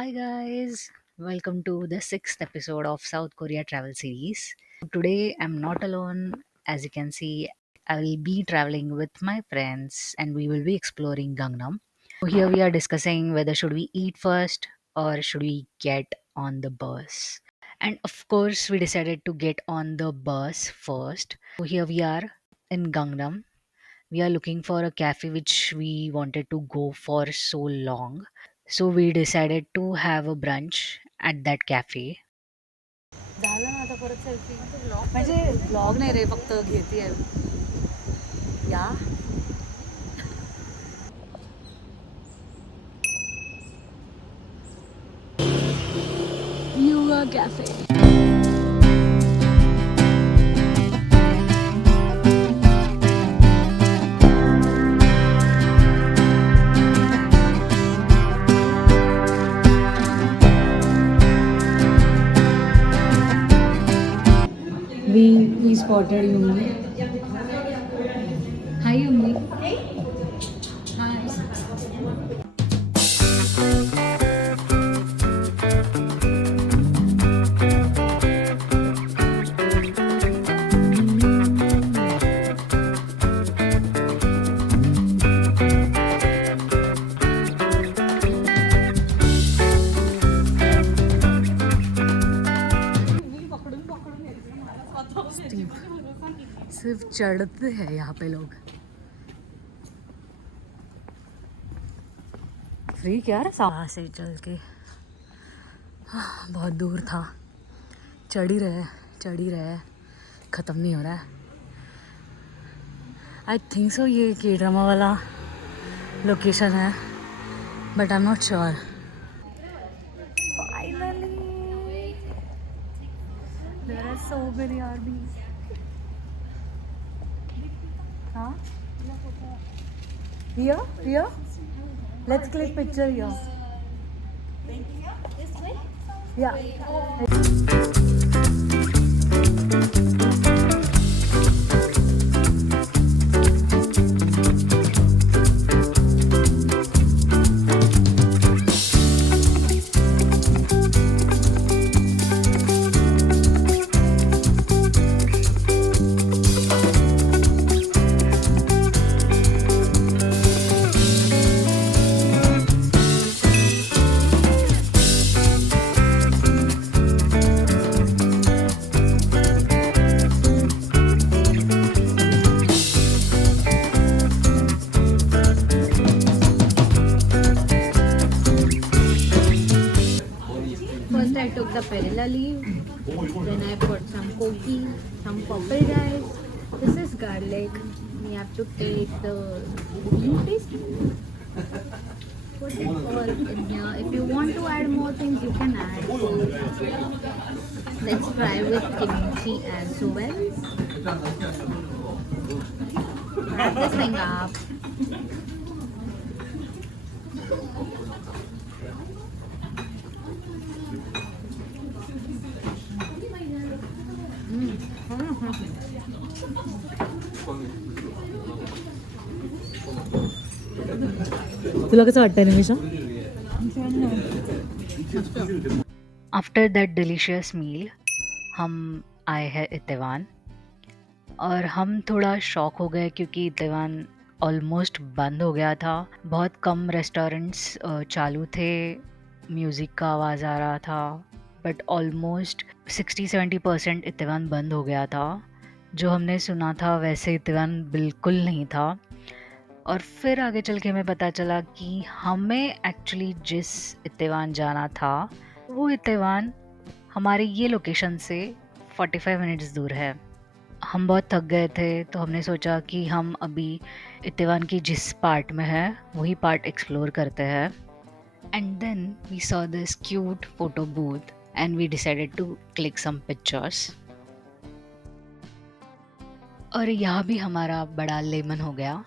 Hi guys, welcome to the sixth episode of South Korea travel series. Today I'm not alone. As you can see, I will be traveling with my friends and we will be exploring Gangnam. So here we are discussing whether should we eat first or should we get on the bus. And of course, we decided to get on the bus first. So here we are in Gangnam. We are looking for a cafe which we wanted to go for so long. So we decided to have a brunch at that cafe. झालं ना आता परत selfie म्हणजे blog नाही रे फक्त घेते या युगा cafe. We spotted Yumi. Hi Yumi. Hi. सिर्फ चढ़ते हैं यहाँ पे लोग. फ्री क्या रहा वहाँ से चल के. बहुत दूर था. चढ़ ही रहे ख़त्म नहीं हो रहा है. आई थिंक सो ये के ड्रामा वाला लोकेशन है but I am not sure. Finally there are so many armies. हाँ here let's click picture here. Yeah. First I took the perilla leaf, then I put some koki, some purple guys. This is garlic. We have to take the green paste. Put it all in here. If you want to add more things, you can add. So let's try with kimchi as well. Wrap this thing up. तुला कसं वाटतंय Nimisha? After that delicious meal, हम आए हैं इत्तेवान और हम थोड़ा shock हो गए क्योंकि इत्तेवान ऑलमोस्ट बंद हो गया था. बहुत कम रेस्टोरेंट्स चालू थे. म्यूज़िक का आवाज़ आ रहा था बट ऑलमोस्ट 60-70% इत्तेवान बंद हो गया था. जो हमने सुना था वैसे इत्तेवान बिल्कुल नहीं था. और फिर आगे चल के हमें पता चला कि हमें एक्चुअली जिस इत्तेवान जाना था वो इत्तेवान हमारे ये लोकेशन से 45 मिनट्स दूर है. हम बहुत थक गए थे तो हमने सोचा कि हम अभी इत्तेवान की जिस पार्ट में है वही पार्ट एक्सप्लोर करते हैं. And then we saw this cute photo booth and we decided to click some pictures. और यहाँ भी हमारा बड़ा लेमन हो गया.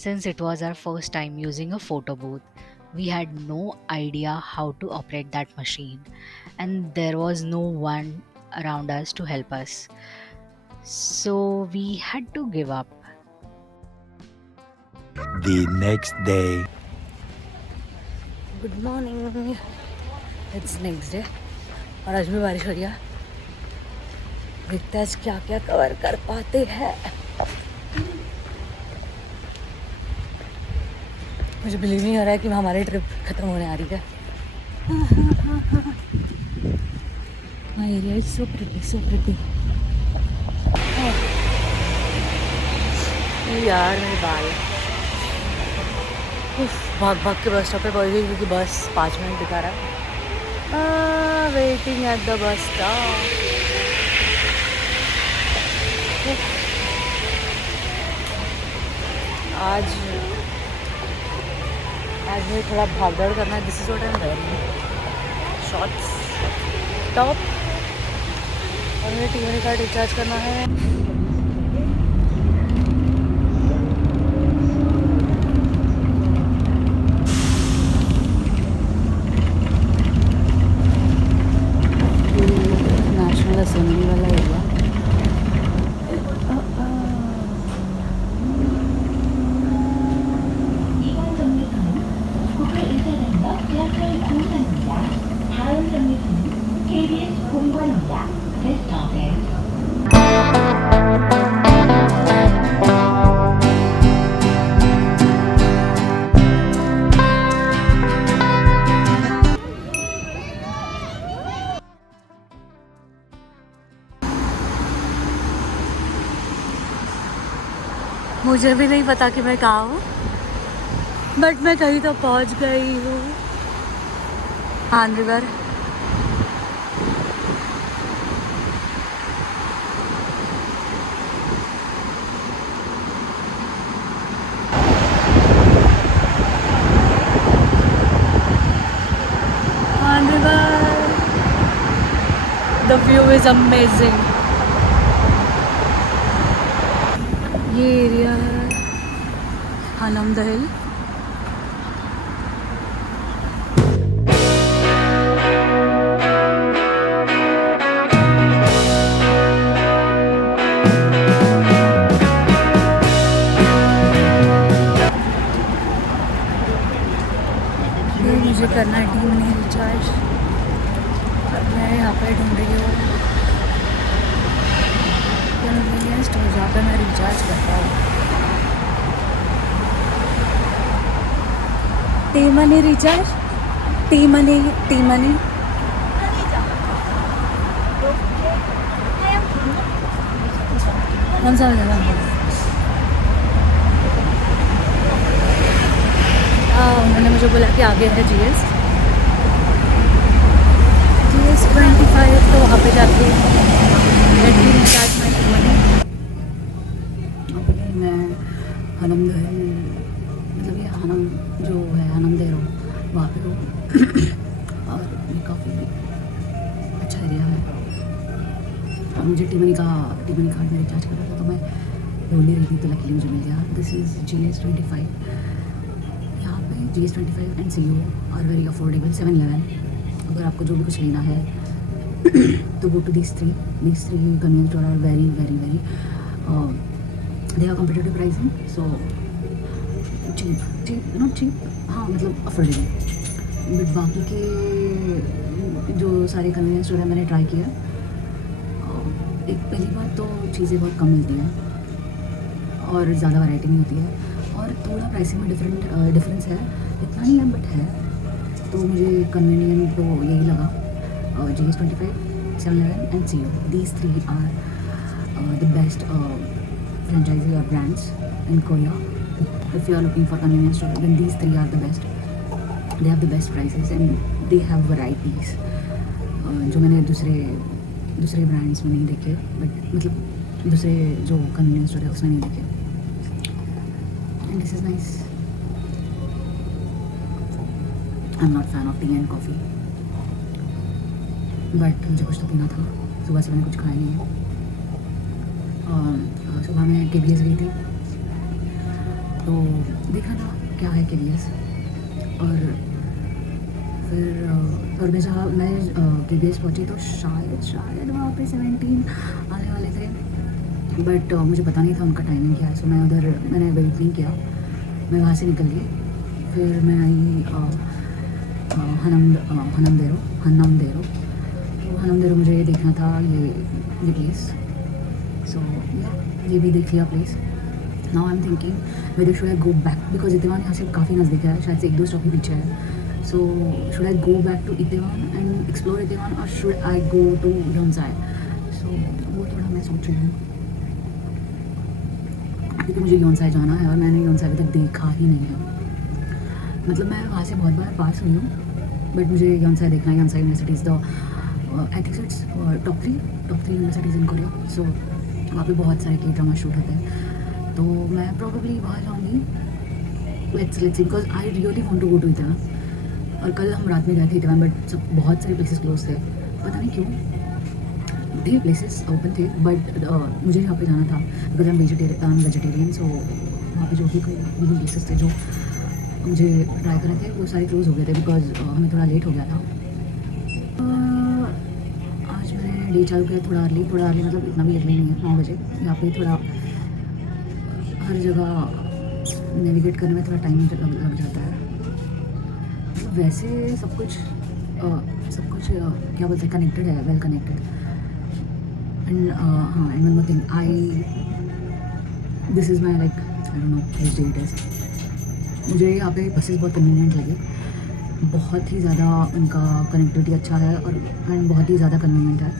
Since it was our first time using a photo booth, we had no idea how to operate that machine, and there was no one around us to help us. So we had to give up. The next day. Good morning. It's next day और आज भी बारिश हो रही है। देखते हैं आज क्या क्या कवर कर पाते हैं। मुझे बिलीव नहीं हो रहा है कि हमारी ट्रिप ख़त्म होने आ रही है। My area is so pretty, so pretty. यार मेरे बाल भाग भाग के बस स्टॉप पे पहुंच गई क्योंकि बस 5 मिनट दिखा रहा है। Waiting at the bus stop. आज मुझे थोड़ा भाग दौड़ करना है। This is what I am wearing, shorts, top, और मुझे टीवी कार्ड रिचार्ज करना है। नेशनल असेंबली वाला एरिया। मुझे भी नहीं पता कि मैं कहाँ हूँ, बट मैं कहीं तो पहुँच गई हूँ। River. The view is amazing. ये एरिया है हनम दहल। मुझे करना है टी मनी रिचार्ज और मैं यहाँ पर ढूंढ रही हूँ कन्वीनियंस स्टोर जहाँ पर मैं रिचार्ज करता हूँ। T money recharge, T money हम समझ। उन्होंने मुझे बोला कि आगे है GS 25, तो वहाँ पे जाके रिचार्ज मनी। अभी मैं हनम दहल, मतलब ये हनम जो है हनम दहल वहाँ पे हूँ और ये काफ़ी अच्छा एरिया है। और मुझे टी मनी कार्ड में रिचार्ज कर रहा था, तो मैं ढूंढ ही रही थी, तो लकीली मुझे मिल गया। This is GS 25। GS 25 and CU are very affordable. 7-Eleven, अगर आपको जो भी कुछ लेना है तो go to these three convenience store are very they have competitive pricing, so cheap not cheap, हाँ मतलब अफोर्डेबल। बट बाकी के जो सारे कन्वीनियंस स्टोर है मैंने ट्राई किया। एक पहली बात तो चीज़ें बहुत कम मिलती हैं और ज़्यादा वैरायटी नहीं होती है, और थोड़ा प्राइसिंग में डिफरेंस है, इतना नहीं है बट है। तो मुझे कन्वीनियंट तो यही लगा, GS 25, 7-Eleven and CU। These three are the best franchisee or brands in Korea. If you are looking for convenience store, then these three are the best. They have the best prices and they have varieties जो मैंने दूसरे brands में नहीं देखे, but मतलब दूसरे जो convenience store है उसमें नहीं देखे। And this is nice. I'm not fan of tea and coffee, but मुझे कुछ तो पीना था। सुबह से मैंने कुछ खाया नहीं है। और सुबह मैं KBS गई थी, तो देखा था क्या है KBS, और फिर और मैं KBS पहुंची तो शायद वहाँ पे 17 आने वाले थे, बट मुझे पता नहीं था उनका टाइमिंग क्या है। सो मैंने वेट नहीं किया, मैं वहाँ से निकल गई। फिर मैं आई हनम देरो। हन्नामदेरो। तो हन्नामदेरो मुझे ये देखना था, ये प्लेस। सो ये भी देख लिया place. Now I am thinking whether should I go back, because Itaewon यहाँ से काफ़ी नज़दीक है, शायद से 1-2 स्टॉप ही पीछे है। So should I go back to Itaewon and explore Itaewon, और शुड आई गो टू योनसाई? सो वो थोड़ा मैं सोच रही हूँ, क्योंकि मुझे योनसाई जाना है और मैंने योनसाई अभी तक देखा ही नहीं है। मतलब मैं वहाँ से बहुत बार पास हुई हूँ, बट मुझे योनसाई देखना है। Yonsei university is the I think it's top 3 universities in Korea. सो वहाँ पे बहुत सारे के ड्रामा शूट होते हैं, तो मैं प्रॉबली वहाँ जाऊँगी। Let's see, because I really want to go to Itaewon. और कल हम रात में गए थे इतेवान, बट सब बहुत सारे प्लेसेस क्लोज थे, पता नहीं क्यों। थे प्लेसेस ओपन थे, बट मुझे यहाँ पे जाना था बिकॉज आई एम वेजिटेरियन। सो वहाँ पे जो भी कोई प्लेसेस थे जो मुझे ट्राई करे थे, वो सारे क्लोज हो गए थे, बिकॉज हमें थोड़ा लेट हो गया था। आज मैंने डे चालू किया थोड़ा अर्ली मतलब इतना भी अर्ली नहीं है, 9 बजे। यहाँ पे थोड़ा हर जगह नेविगेट करने में थोड़ा टाइम लग जाता है। मतलब वैसे सब कुछ क्या बोलते हैं, कनेक्टेड है, वेल कनेक्टेड। एंड हाँ, and one more thing, this is my like I don't know which day it is. मुझे यहाँ पे बसेस बहुत कन्वीनियंट लगे, बहुत ही ज़्यादा उनका कनेक्टिविटी अच्छा है, और एंड बहुत ही ज़्यादा कन्वीनियंट है।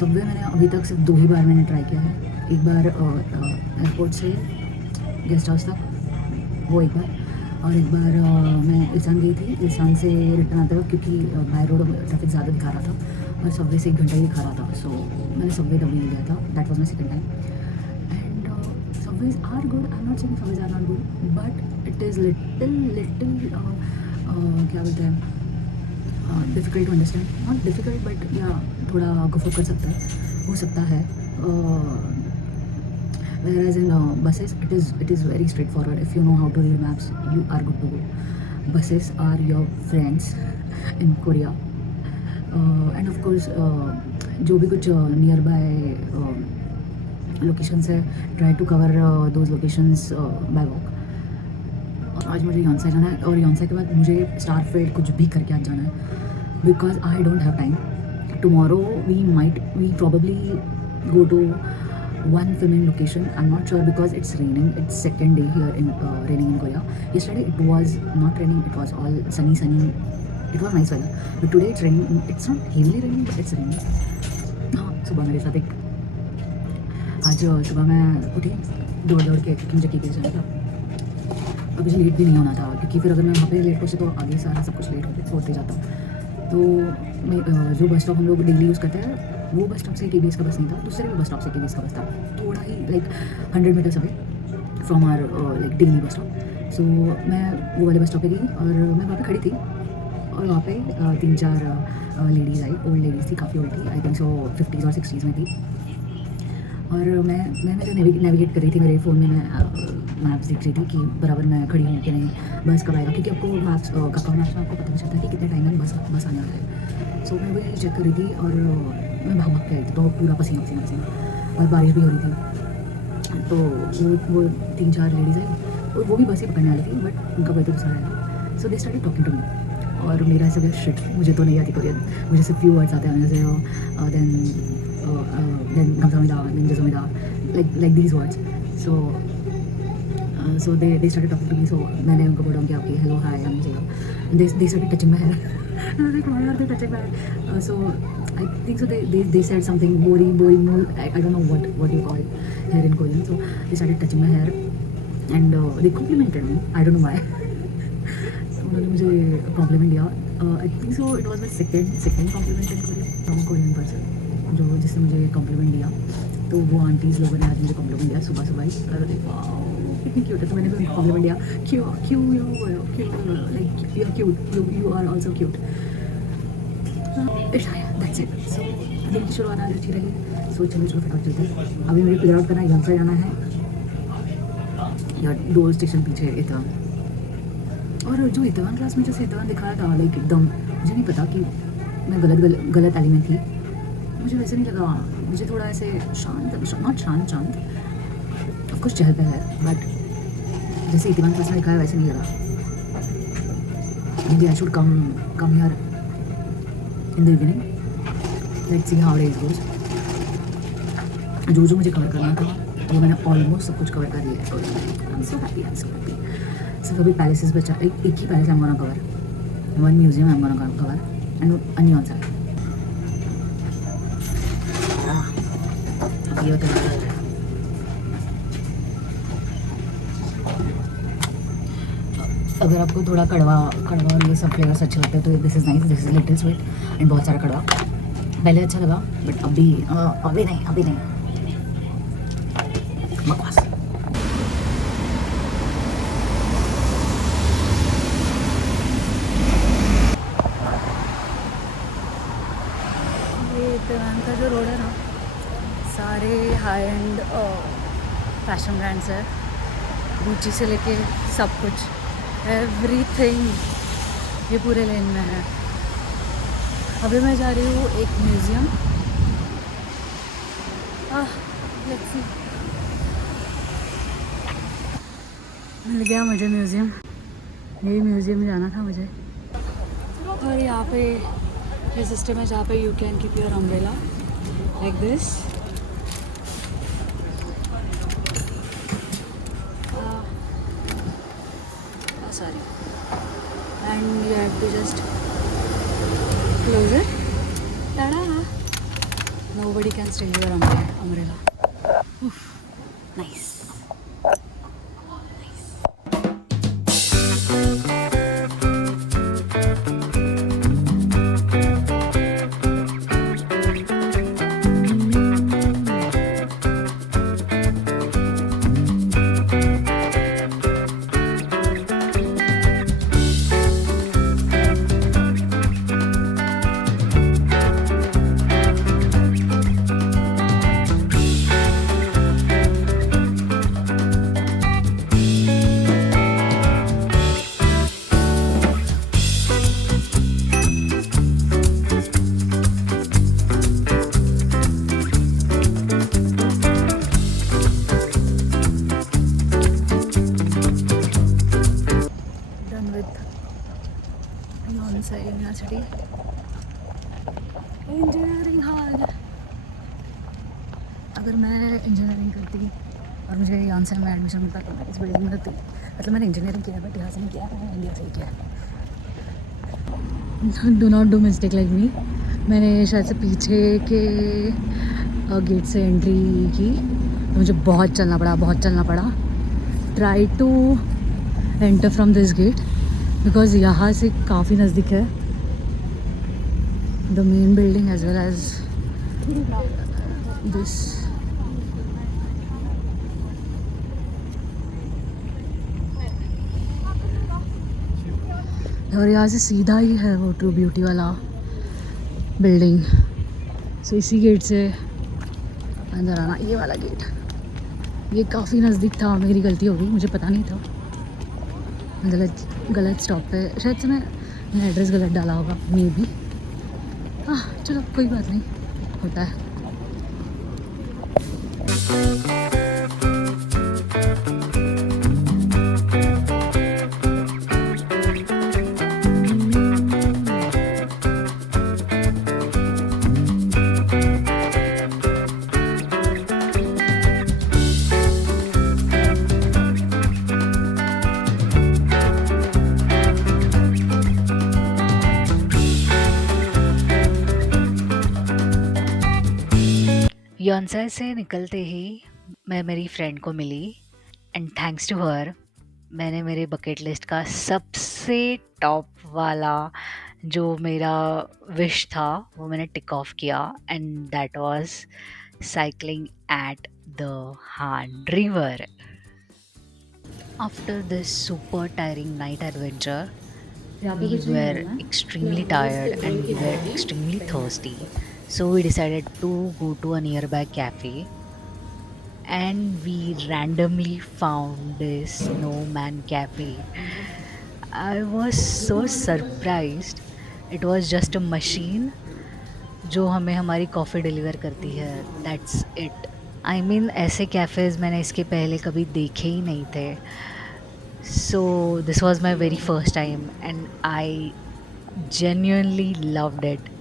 सबवे मैंने अभी तक सिर्फ 2 ही बार मैंने ट्राई किया है। एक बार एयरपोर्ट से गेस्ट हाउस तक, वो एक बार, और एक बार मैं इल्सान गई थी, इल्सान से रिटर्न आते वक्त, क्योंकि बाय रोड ट्रैफिक ज़्यादा दिखा रहा था और सबवे से 1 घंटा ही दिखा रहा था। सो मैंने सबवे तभी लिया था, that was my second time. And subways are good, I'm not saying subways are not good, but it is little क्या बोलते हैं, difficult to understand, not difficult but या थोड़ा गुफ्फा कर सकता है, हो सकता है। whereas in buses it is very straightforward. If you know how to read maps, you are good to go. Buses are your friends in Korea. And of course जो भी कुछ नियर बाय लोकेशंस है, try to cover those locations by walk. आज मुझे योनसाई जाना है, और योनसाई के बाद मुझे स्टारफील्ड कुछ भी करके आज जाना है, because I don't have time. Tomorrow we probably go to one filming location. I'm not sure because it's raining. It's second day here in raining in Korea. Yesterday it was not raining. It was all sunny. It was nice weather. But today it's raining. It's not heavily raining, but it's raining. हाँ, सुबह मेरे साथ एक आज सुबह मैं उठी दौड़ के, क्योंकि मुझे केके जाना था और मुझे लेट भी नहीं होना था, क्योंकि फिर अगर मैं वहाँ पे लेट पहुँची तो आगे सारा सब कुछ लेट होते जाता। तो मैं जो बस स्टॉप हम लोग डेली यूज़ करते हैं, वो बस स्टॉप से KBS का बस नहीं था, दूसरे भी बस स्टॉप से KBS का बस था, थोड़ा ही like 100 metres away from our like daily bus stop. So मैं वो वाले बस स्टॉप पे गई और मैं वहाँ पे खड़ी थी, और वहाँ पे 3-4 लेडीज़ आई, ओल्ड लेडीज़ थी, काफ़ी ओल्ड थी, आई थिंक सो 50s और 60s में थी। और मैं नेविगेट कर रही थी, मेरे फ़ोन में मैं मैप्स देख रही थी कि बराबर मैं खड़ी हूँ कि नहीं, बस कब आएगा, क्योंकि आपको मैप्स काका मैप्स में आपको पता चलता है कि कितने टाइम में बस आने वाला है। सो मैं वही चेक कर रही थी, और मैं भाग के आई थी, तो पूरा पसीना, और बारिश भी हो रही थी। तो वो 3-4 लेडीज़ आई, और वो भी बस ही पकड़ने वाली थी, बट उनका कोई तो दूसरा आया। So they started talking to me, और मेरा ऐसा गया शिट, मुझे तो नहीं आती कोरियन, मुझे सिर्फ फ्यू वर्ड्स आते हैं, जैसे then 감사합니다, then 죄송합니다, like these words. So they started talking to me. So मैंने उनको बोला कि आपकी hello hi I'm Jia. They started touching my hair. I was like, why are they touching my hair? So I think so they said something boring. I don't know what you call hair in Korean. So they started touching my hair and they complimented me. I don't know why. So उन्होंने मुझे compliment दिया. I think so it was my second compliment in Korean from a Korean person. जो जिसने मुझे complement दिया, तो वो aunties लोगों ने आज मुझे कॉम्प्लीमेंट दिया सुबह ही। अरे वाओ कितनी क्यूट है, तो मैंने भी उनको कॉम्प्लीमेंट दिया, cute like you are cute, you are also cute. That's it. So दिन की शुरुआत आज अच्छी रही। सो चलो फटाफट चलते हैं। अभी मुझे फिगर आउट करना है, यहाँ से जाना है या 2 स्टेशन पीछे इतेवान। और जो इतेवान क्लास में जैसे इतेवान दिखा रहा था, लाइक एकदम मुझे नहीं पता कि मैं गलत एली में थी, मुझे वैसे नहीं लगा, मुझे थोड़ा ऐसे शांत, नॉट शांत ऑफकोर्स चहल पहल है, बट जैसे इतेवान क्लास में दिखाया वैसे नहीं लगा। Maybe I should come here in the evening. Let's see how days goes. जो जो मुझे कवर करना था वो मैंने ऑलमोस्ट सब कुछ कवर कर लिया है. I am so happy, I am so happy. सिर्फ अभी पैलेसेस बचा, एक ही palace I am gonna cover, one museum I am gonna cover and अन्य ऑन साइड. ये होता है. अगर आपको थोड़ा कड़वा कड़वा और ये सब फ्लेवर्स अच्छे लगते हैं तो this is nice. This is little sweet and बहुत सारा कड़वा. पहले अच्छा लगा बट अभी नहीं बकवास. ये तेवान का जो रोड है ना, सारे हाई एंड फैशन ब्रांड्स है. गुच्ची से लेके सब कुछ, एवरीथिंग ये पूरे लेन में है. अभी मैं जा रही हूँ एक म्यूज़ियम. Let's see. मिल गया मुझे म्यूज़ियम. यही म्यूज़ियम जाना था मुझे. और यहाँ पे ये सिस्टम है जहाँ पे you can keep your umbrella like this. Sorry. And you have to just close it. Ta-da! Nobody can steal your umbrella. Oof. Nice. University engineering hall. अगर मैं इंजीनियरिंग करती और मुझे यहाँ से में एडमिशन मिलता तो मैं इस बिल्डिंग में रहती. मतलब मैंने इंजीनियरिंग किया बट यहाँ से नहीं किया, मैंने इंडिया से ही किया. Do not do mistake like me. मैंने शायद से पीछे के गेट से एंट्री की तो मुझे बहुत चलना पड़ा. Try to enter from this gate because यहाँ से काफ़ी नज़दीक है the main building as well as this. और यहाँ से सीधा ही है वो ट्रू ब्यूटी वाला बिल्डिंग. सो इसी गेट से अंदर आना. ये वाला गेट ये काफ़ी नज़दीक था. मेरी गलती हो गई, मुझे पता नहीं था. गलत स्टॉप पे शायद से मैंने एड्रेस गलत डाला होगा मे बी. चलो कोई बात नहीं, होता है. योनसाई से निकलते ही मैं मेरी फ्रेंड को मिली एंड थैंक्स टू हर मैंने मेरे बकेट लिस्ट का सबसे टॉप वाला जो मेरा विश था वो मैंने टिक ऑफ किया and that was cycling at the Han river. After this super tiring night adventure, we were extremely tired and we were extremely thirsty. So we decided to go to a nearby cafe and we randomly found this Snowman Cafe. I was so surprised. It was just a machine जो हमें हमारी coffee deliver करती है. That's it. I mean ऐसे cafes मैंने इसके पहले कभी देखे ही नहीं थे. So this was my very first time and I genuinely loved it.